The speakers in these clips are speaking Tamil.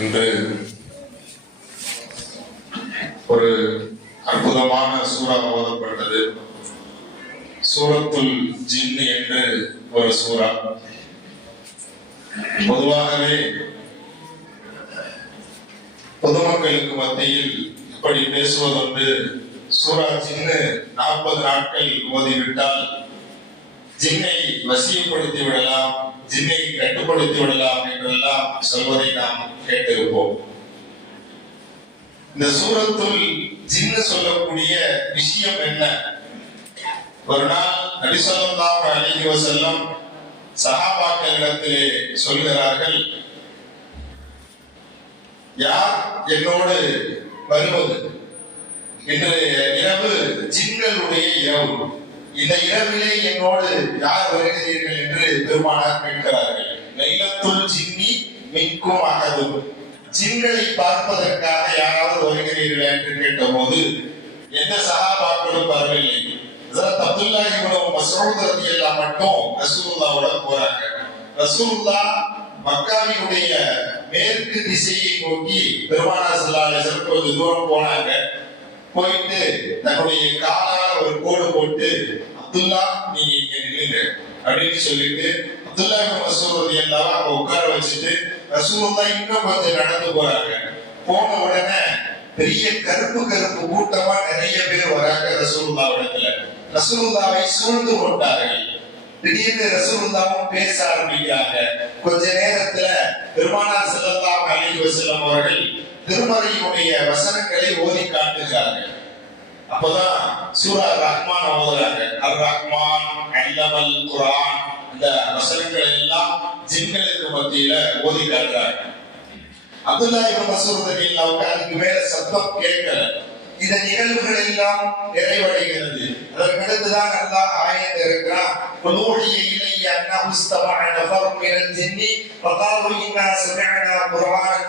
இன்று ஒரு அற்புதமான சூறா ஓதப்பட்டது. சூரத்துல் ஜின் என்று ஒரு சூறா. பொதுவாகவே பொதுமக்களுக்கு மத்தியில் இப்படி பேசுவதொன்று சூரா ஜின்னு நாற்பது நாட்கள் ஓதிவிட்டால் ஜின்னை வசியப்படுத்தி விடலாம். ஜின்னை கட்டுப்படுத்தி விடலாம் என்றெல்லாம் சொல்வதை நாம் கேட்டிருப்போம். இந்த சூரத்துள் ஜின்னு சொல்லக்கூடிய விஷயம் என்ன? ஒரு நாள் நபிசல்லாம் அலைஹி வஸல்லம் சகாபாக்களிடத்திலே சொல்கிறார்கள் யார் என்னோடு வருவது? இன்றைய இரவு ஜிங்களுடைய இரவு. இந்த இரவிலே என்னோடு யார் வருகிறீர்கள் என்று பெருமானார் கேட்கிறார்கள். லைலத்துல் ஜின்னி மின்கும் அகதும். ஜின்களை பார்ப்பதற்காக யாராவது வருகிறீர்களா? என்று கேட்டபோது எந்த சகாபாக்களும் வரவில்லை. ஹஜரத் அப்துல்லா இப்னு மஸ்ஊத் எல்லாம் மட்டும் ரசூலுல்லாஹ்வோட போறாங்க. ரசூல்லா மக்காவினுடைய மேற்கு திசையை நோக்கி பெருமானார் ஸல்லல்லாஹு கொஞ்சம் தூரம் போனாங்க. போயிட்டு தன்னுடைய காலால ஒரு கோடு போட்டு அப்துல்லா நீங்க இங்க நில்லுங்க. அப்படின்னு சொல்லிட்டு அப்துல்லா மசூர் எல்லாம் அங்க உட்கார வச்சுட்டு ரசூலுல்லாஹ் இன்னும் கொஞ்சம் நடந்து போறாங்க. போன உடனே பெரிய கருப்பு கருப்பு கூட்டமா நிறைய பேர் வராங்க ரசூல்லா இடத்துல ரசூல்லாவை சூழ்ந்து கொண்டார்கள். திடீர்னு ரசூல்லாவும் பேச ஆரம்பிக்கிறாங்க. கொஞ்ச நேரத்துல பெருமானார் ஸல்லல்லாஹு அலைஹி வஸல்லம் அவர்கள் திருமறையுடைய வசனங்களை ஓதி காட்டுகிறார்கள். அப்பதான் சூரா ரஹ்மான் ஓதுறாங்க அர் ரஹ்மான் அல்லமல் குரான் இந்த வசனங்கள் எல்லாம் ஜின்களுக்கு மத்தியில ஓதி காட்டுறாங்க. அப்துல்லா இப்னு மஸ்ஊத் ரலியல்லாஹு அதுக்கு மேல சத்தம் கேட்கல. இந்த நிகழ்வுகள் எல்லாம் நிறைவடைகிறது. அதற்கடுத்துதான் அல்லாஹ் ஆயத்தை இருக்கிறான் குலூஹிய இலைய அன்னஹு இஸ்தமஅ நஃபர் மினல் ஜின்னி ஃபகாலு இன்னா சமிஅனா குர்ஆனன்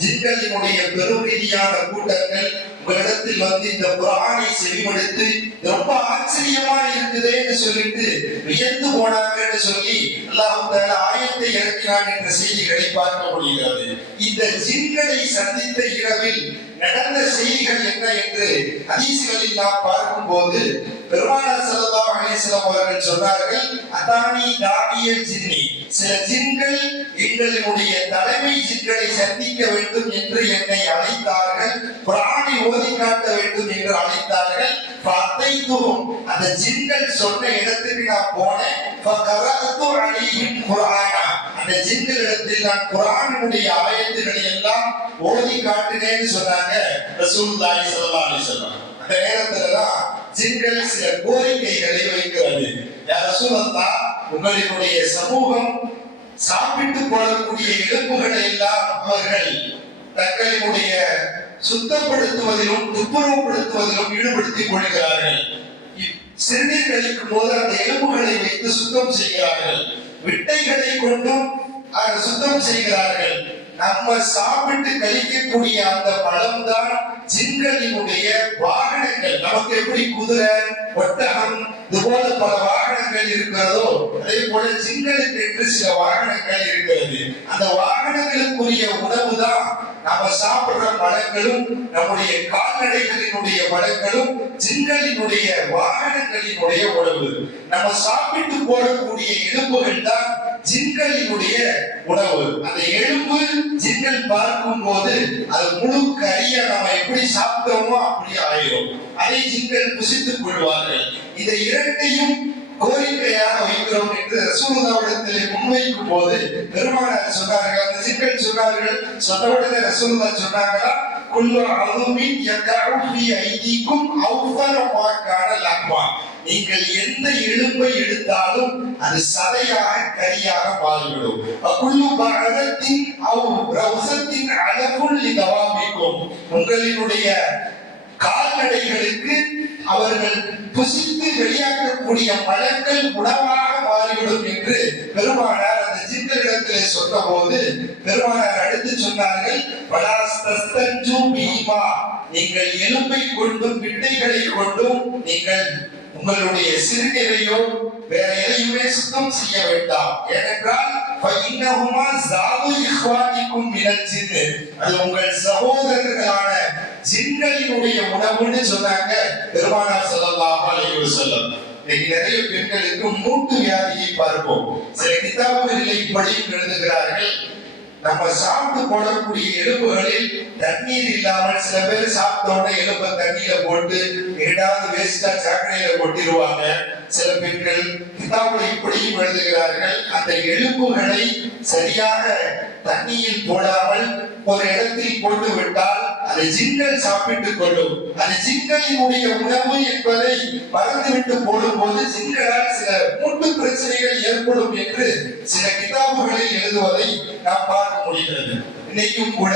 ஜின்களினுடைய பெருரீதியான கூட்டங்கள் உங்களிடத்தில் வந்து இந்த குரானை செவிமடுத்து ரொம்ப ஆச்சரியமா இருக்குதேன்னு சொல்லிட்டு வியந்து போனாங்கன்னு சொல்லி அல்லாஹ் ஆயத்தை இறக்கினான் என்ற செய்திகளை பார்க்க முடிகிறது. இந்த ஜின்களை சந்தித்த இரவில் நடந்த செய்திகள் என்ன என்று ஹதீஸ்களில் நாம் பார்க்கும்போது பெருமானார் ஸல்லல்லாஹு அலைஹி அவர்கள் சொன்னார்கள் அதானி தானியல் ஜின்னி. சில ஜின்கள் எங்களினுடைய தலைமை ஜின்களை சந்திக்க வேண்டும் என்று என்னை அழைத்தார்கள் பிராணி ஓதி காட்ட வேண்டும் என்று அழைத்தார்கள். ஃபஅத்தைத்துஹும் அந்த ஜின்கள் சொன்ன இடத்துக்கு நான் போனேன். அழியும் குரானா அந்த ஜின்களிடத்தில் நான் குரானுடைய ஆயத்துக்களை எல்லாம் ஓதி காட்டினேன்னு சொன்னாங்க ரசூலுல்லாஹி ஸல்லல்லாஹு அலைஹி அந்த நேரத்துலதான் ஜின்கள் சில கோரிக்கைகளை வைக்கிறது யார் உங்களினுடைய சமூகம் சாப்பிட்டு கொள்ளக்கூடிய இழப்புகளை எல்லாம் அவர்கள் தங்களினுடைய சுத்தப்படுத்துவதிலும் துப்புரவுப்படுத்துவதிலும் ஈடுபடுத்திக் கொள்கிறார்கள். சிறுநீர் கழிக்கும் போது அந்த எலும்புகளை வைத்து சுத்தம் செய்கிறார்கள். விட்டைகளை கொண்டும் அதை சுத்தம் செய்கிறார்கள். நம்ம சாப்பிட்டு கழிக்கக்கூடிய அந்த பழம் தான் ஜின்களினுடைய வாகனங்கள். நமக்கு எப்படி குதிரை ஒட்டகம் இது போல பல வாகனங்கள் இருக்கிறதோ அதே போல ஜின்களுக்கு என்று சில வாகனங்கள் இருக்கிறது. அந்த வாகனங்களுக்குரிய உணவு தான் நம்ம சாப்பிடுற பழங்களும் நம்முடைய கால்நடைகளினுடைய பழங்களும் ஜிங்களினுடைய வாகனங்களினுடைய உணவு. நம்ம சாப்பிட்டு போடக்கூடிய எலும்புகள் தான் ஜிங்களினுடைய உணவு. அந்த எலும்பு ஜிங்கல் பார்க்கும் போது அது முழு கறியா நம்ம எப்படி சாப்பிட்டோமோ அப்படி ஆயிரும். அதை ஜின்கள் புசித்துக் கொள்வார்கள். இதை இரண்டையும் கோரிக்கையாக வைக்கிறோம் என்று ரசூலுல்லாவிடத்திலே முன்வைக்கும் போது பெருமானார் சொன்னார்கள் அந்த சிக்கல் சொன்னார்கள் சொன்னவுடனே ரசூலுதா ரசூலுல்லா சொன்னாங்களா குல்லு நீங்கள் எந்த எலும்பை எடுத்தாலும் அது சதையாக கரியாக மாறிவிடும். அக்குள்ளு பகதத்தின் அவ் ரவுசத்தின் அழகுள் தவாமிக்கும் உங்களினுடைய கால்நடைகளுக்கு அவர்கள் புசித்து வெளியாக்கக்கூடிய பழங்கள் உணவாக மாறிவிடும் என்று பெருமானார் அந்த ஜிந்தரிடத்திலே சொன்னபோது பெருமானார் அடுத்து சொன்னார்கள் நீங்கள் எலும்பை கொண்டும் விட்டைகளை கொண்டும் நீங்கள் உங்களுடைய சிறுநீரையோ வேற எதையுமே சுத்தம் செய்ய வேண்டாம். ஏனென்றால் அது உங்கள் சகோதரர்களான ஜின்களினுடைய உணவுன்னு சொன்னாங்க. பெருமானார் சல்லல்லாஹு அலைஹி வஸல்லம். இன்னைக்கு பெண்களுக்கு மூட்டு வியாதியை பார்ப்போம். சில கிதாபுகளை படியும் எழுதுகிறார்கள். நம்ம சாப்பிட்டு போடக்கூடிய எலும்புகளில் தண்ணீர் இல்லாமல் சில பேர் சாப்பிட்ட எலும்பை தண்ணியில போட்டு ஏதாவது வேஸ்டா சாக்கடையில கொட்டிடுவாங்க. சில பெண்கள் கிதாபுல இப்படியும் எழுதுகிறார்கள். அந்த எலும்புகளை சரியாக தண்ணியில் போடாமல் ஒரு இடத்தில் போட்டு விட்டால் அதை ஜிங்கல் சாப்பிட்டுக் கொள்ளும். அது ஜிங்கலினுடைய உணவு என்பதை மறந்துவிட்டு போடும்போது ஜின்களால் சில மூட்டு பிரச்சனைகள் ஏற்படும் என்று சில கிதாபுகளில் எழுதுவதை நாம் பார்க்க முடிகிறது. இன்னைக்கும் கூட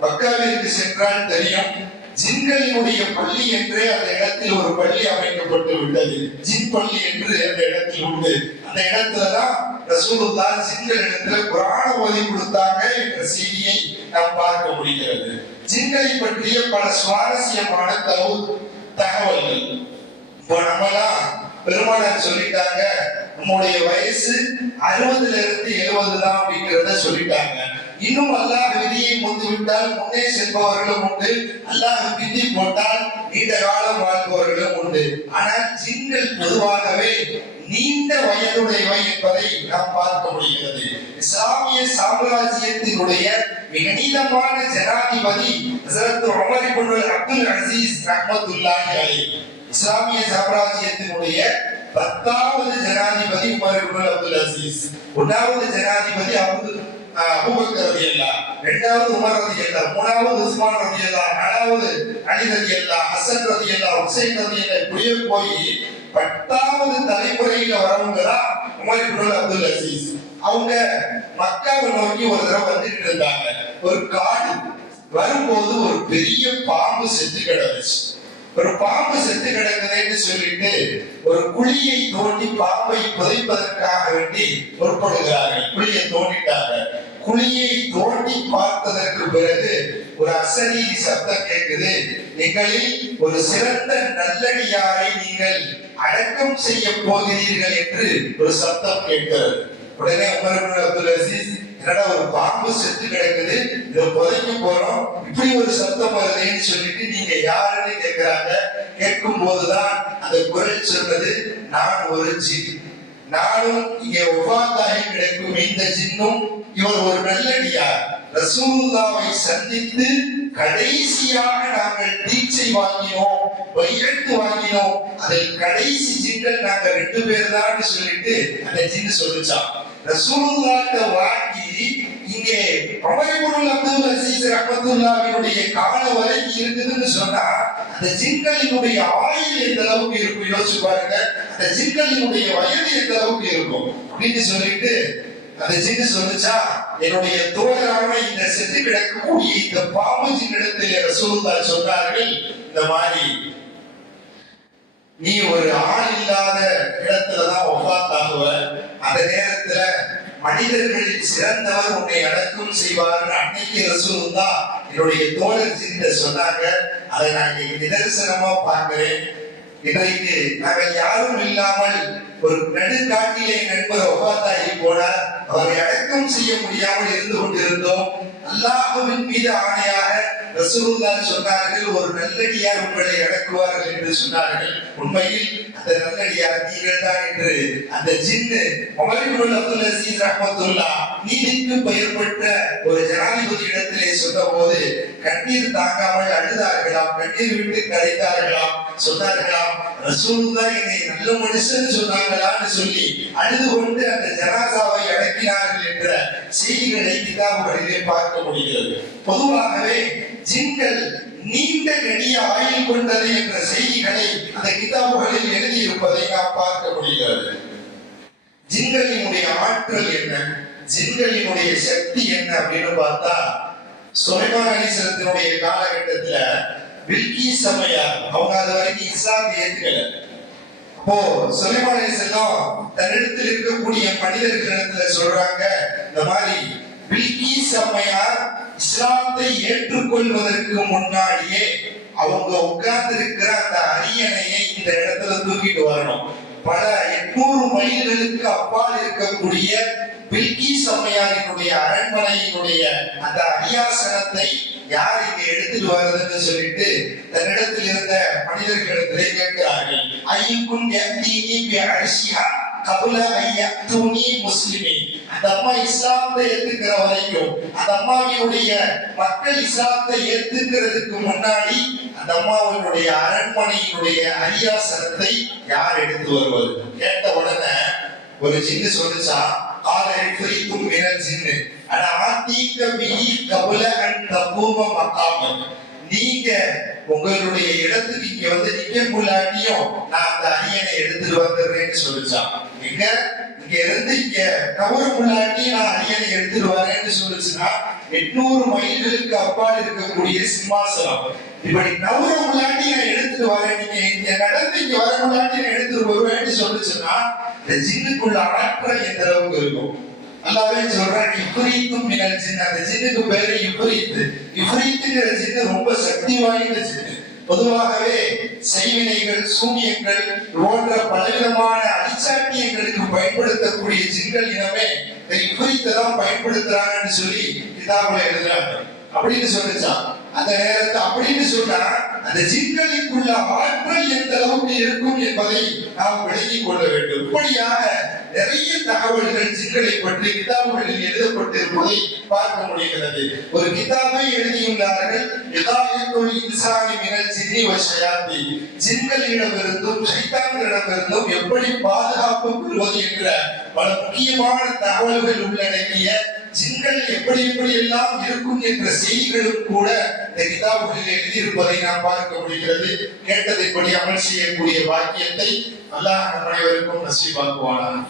மக்காவிற்கு சென்றால் தெரியும். ஜின்களினுடைய பள்ளி என்று அந்த இடத்தில் ஒரு பள்ளி அமைக்கப்பட்டு விட்டது. ஜின் பள்ளி என்று அந்த இடத்தில் உண்டு. அந்த இடத்துலதான் ரசூலுல்லா ஜின்கள் இடத்துல புராண ஓதி கொடுத்தாங்க என்ற செய்தியை நாம் பார்க்க முடிகிறது. ஜின்களை பற்றிய பல சுவாரஸ்யமான தகவல் தகவல்கள். இப்போ நம்மலாம் பெருமானார் சொல்லிட்டாங்க நம்முடைய வயசு அறுபதுல இருந்து எழுபது தான் அப்படிங்கிறத சொல்லிட்டாங்க. இன்னும் அல்லாஹ் விதியை முந்து விட்டால் முன்னே செல்பவர்களும் உண்டு. அல்லாஹ் விதி போட்டால் நீண்ட காலம் வாழ்பவர்களும் உண்டு. ஆனால் ஜின்கள் பொதுவாகவே நீண்ட வயதுடையவை என்பதை நாம் பார்க்க முடிகிறது. இஸ்லாமிய சாம்ராஜ்யத்தினுடைய மிக நீளமான ஜனாதிபதி அப்துல் அசீஸ் ரஹமத்துல்லாஹி அலி இஸ்லாமிய சாம்ராஜ்யத்தினுடைய பத்தாவது ஜனாதிபதி உமர் அப்துல் அசீஸ் ஒன்றாவது ஜனாதிபதி அப்துல் அபூபக்கர் ரலியல்லாஹ் இரண்டாவது உமர் ரலியல்லாஹ் மூணாவது உஸ்மான் அல்லா நாலாவது அலி ரலியல்லாஹ் ஹசன் ரலியல்லாஹ் ஹுசைன் ரலியல்லாஹ் இப்படியே போய் பத்தாவது தலைமுறையில வரவங்க தான் உமர் இப்னு அப்துல் அசீஸ். அவங்க மக்காவை நோக்கி ஒரு தடவை வந்துட்டு இருந்தாங்க. ஒரு காடு வரும்போது ஒரு பெரிய பாம்பு செத்து கிடந்துச்சு. ஒரு பாம்பு செத்து கிடக்குதுன்னு சொல்லிட்டு ஒரு குழியை தோண்டி பாம்பை புதைப்பதற்காக வேண்டி முற்படுகிறார்கள். குழியை தோண்டிட்டாங்க. குழியை தோண்டி பார்த்ததற்கு பிறகு ஒரு அசரீரி சத்தம் கேட்குது. நிகளில் ஒரு சிறந்த நல்லடியாரை நீங்கள் அடக்கம் செய்ய போகிறீர்கள் என்று ஒரு சத்தம் கேட்கிறது. உடனே உமர் அப்துல் அசீஸ் என்னடா ஒரு பாம்பு செத்து கிடக்குது? இதை புதைக்க போறோம். இப்படி ஒரு சத்தம் வருதுன்னு சொல்லிட்டு நீங்க யாருன்னு கேட்கிறாங்க கேட்கும் போதுதான் அந்த குரல் சொன்னது நான் ஒரு ஜின். நானும் இங்கே ஒவ்வாத்தாகி கிடைக்கும் இந்த ஜின்னும் இவர் ஒரு நல்லடியார். ரசூல்லாவை சந்தித்து கடைசியாக நாங்கள் தீட்சை வாங்கினோம் வையெழுத்து வாங்கினோம். அதில் கடைசி ஜின்கள் நாங்கள் ரெண்டு பேர் தான் சொல்லிட்டு அந்த ஜின்னு சொல்லிச்சான் ரசூலுல்லாட்ட வாங்கி இங்கே உமர் அப்துல் அசீஸ் ரஹ்மத்துல்லாஹினுடைய காலம் வரைக்கும் இருக்குதுன்னு சொன்னா அந்த ஜிங்கலினுடைய ஆயுள் எந்த அளவுக்கு இருக்கும்? யோசிச்சு பாருங்க. அந்த ஜிங்கலினுடைய வயது எந்த அளவுக்கு இருக்கும்? அப்படின்னு சொல்லிட்டு அந்த ஜின்னு சொல்லுச்சா என்னுடைய தோழரான இந்த செத்து கிடக்கக்கூடிய இந்த பாம்பு ஜின்னிடத்தில் ரசூலுல்லா சொன்னார்கள் இந்த மாதிரி நீ ஒரு ஆள் இல்லாத இடத்துலதான் ஒஃபாத்தாகுவ அந்த நேரத்துல மனிதர்களில் சிறந்தவர் உன்னை அடக்கம் செய்வார் அன்னைக்கு ரசூலுல்லா என்னுடைய தோழர் சிந்த சொன்னாங்க. அதை நான் இன்னைக்கு நிதர்சனமா பார்க்கிறேன். இன்றைக்கு நாங்கள் யாரும் இல்லாமல் ஒரு நடுக்காட்டிலே நண்பர் ஒப்பாத்தாகி போனார். அவரை அடக்கம் செய்ய முடியாமல் இருந்து கொண்டிருந்தோம். அல்லாஹுவின் மீது ஆணையாக சொன்னார்கள் ஒரு நல்லடியார் உங்களை அடக்குவார்கள் என்று சொன்னார்கள். உண்மையில் அந்த நல்லடியார் நீங்கள் தான் என்று. அந்த ஜின்னு உமரிபுல் அப்துல் அசீஸ் ரஹ்மத்துல்லா நீதிக்கு பெயர் பெற்ற ஒரு ஜனாதிபதி இடத்திலே சொன்னபோது கண்ணீர் தாங்காமல் அழுதார்களாம் கண்ணீர் விட்டு கரைத்தார்களாம் சொன்னார்களாம் ரசூலுல்லா என்னை நல்ல மனுஷன் சொன்னாங்களான்னு சொல்லி அழுது கொண்டு அந்த ஜனாசாவை அடக்கினார்கள் என்ற செய்திகளை கிதாபுகளிலே பார்க்க முடிகிறது. பொதுவாகவே ஜின்கள் நீண்ட நெடிய ஆயுள் கொண்டது என்ற செய்திகளை அந்த கிதாபுகளில் எழுதியிருப்பதை நாம் பார்க்க முடிகிறது. ஜின்களினுடைய ஆற்றல் என்ன? ஜின்களினுடைய சக்தி என்ன அப்படின்னு பார்த்தா சுலைமான் அலிசனத்தினுடைய காலகட்டத்துல வில்கி அம்மையார் அவங்க அது வரைக்கும் இஸ்லாத்தை ஏத்துக்கல அப்போ சுலைமான் அலிசல்லாம் தன்னிடத்தில் இருக்கக்கூடிய மனிதர்களிடத்துல சொல்றாங்க இந்த மாதிரி வில்கி அம்மையார் இஸ்லாத்தை ஏற்றுக்கொள்வதற்கு முன்னாடியே அவங்க உட்கார்ந்து இருக்கிற அந்த அரியணையை இந்த இடத்துல தூக்கிட்டு வரணும் பல எட்நூறு மைல்களுக்கு அப்பால் இருக்கக்கூடிய பில்கிஸ் அம்மையாரினுடைய அரண்மனையினுடைய அந்த அரியாசனத்தை யார் இங்க எடுத்துட்டு வர்றதுன்னு சொல்லிட்டு தன்னிடத்தில் இருந்த மனிதர்களிடத்திலே கேட்கிறார்கள். ஐயுக்கும் யக்தீனி பி அரிசியா கபுல ஐயக்தூனி முஸ்லிமே. அந்த அம்மா இஸ்லாத்தை ஏத்துக்கிற வரைக்கும் அந்த அம்மாவினுடைய மக்கள் இஸ்லாத்தை ஏத்துக்கிறதுக்கு முன்னாடி அந்த அம்மாவினுடைய அரண்மனையினுடைய அரியாசனத்தை யார் எடுத்து வருவது? கேட்ட உடனே ஒரு சின்ன சொல்லுச்சா காலை குறித்தும் மினல் சின்னு ஆனா ஆத்தீக்க பிஹி கபுல அன் தபூம மகாமன் நீங்க உங்களுடைய இடத்துக்கு இங்க வந்து நிக்க முள்ளாட்டியும் நான் அந்த அரியணை எடுத்துட்டு வந்துடுறேன்னு சொல்லிச்சான் எங்க? இங்க இருந்து இங்க கவரு முள்ளாட்டி நான் அரியணை எடுத்துட்டு வரேன்னு சொல்லுச்சுன்னா எட்நூறு மைல்களுக்கு அப்பால் இருக்கக்கூடிய சிம்மாசனம். இப்படி நவர முள்ளாட்டி நான் எடுத்துட்டு வரேன். நீங்க இங்க நடந்து இங்க வர முள்ளாட்டி நான் எடுத்துட்டு வருவேன்னு சொல்லுச்சுன்னா இந்த ஜின்னுக்குள்ள ஆற்றல் எந்த அளவுக்கு இருக்கும்? அல்லாவே சொல்றாங்க இப்ரீத்தும் மினல் ஜின். அந்த ஜின்னுக்கு பேரு இப்ரீத் இப்ரீத்துங்கிற ஜின்னு ரொம்ப சக்தி வாய்ந்த ஜின்னு. பொதுவாகவே செய்வினைகள் சூனியங்கள் போன்ற பலவிதமான அடிச்சாட்டியங்களுக்கு பயன்படுத்தக்கூடிய ஜின்கள் இனமே இந்த இப்ரீத்தை தான் பயன்படுத்துறாங்கன்னு சொல்லி கிதாபுல எழுதுறாங்க. அப்படின்னு சொல்லிச்சான். அந்த நேரத்தை அப்படின்னு சொன்னா அந்த ஜின்களுக்குள்ள ஆற்றல் எந்த அளவுக்கு இருக்கும் என்பதை நாம் விளங்கிக் கொள்ள வேண்டும். இப்படியாக நிறைய தகவல்கள் ஜின்களை பற்றி கிதாபுகளில் எழுதப்பட்டிருப்பதை பார்க்க முடிகிறது. ஒரு கிதாபை எழுதியுள்ளார்கள் இதாயத்துல் இன்சானி மினல் ஜின்னி வ ஷயாத்தி. சைத்தான்களிடமிருந்தும் எப்படி பாதுகாப்பு பெறுவது என்ற பல முக்கியமான தகவல்கள் உள்ளடக்கிய ஜின்கள் எப்படி எப்படி எல்லாம் இருக்கும் என்ற செய்திகளும் கூட இந்த கிதாபுகளில் எழுதியிருப்பதை நாம் பார்க்க முடிகிறது. கேட்டதைப்படி அமல் செய்யக்கூடிய பாக்கியத்தை அல்லாஹ் அனைவருக்கும் நசீபாக்குவானாக.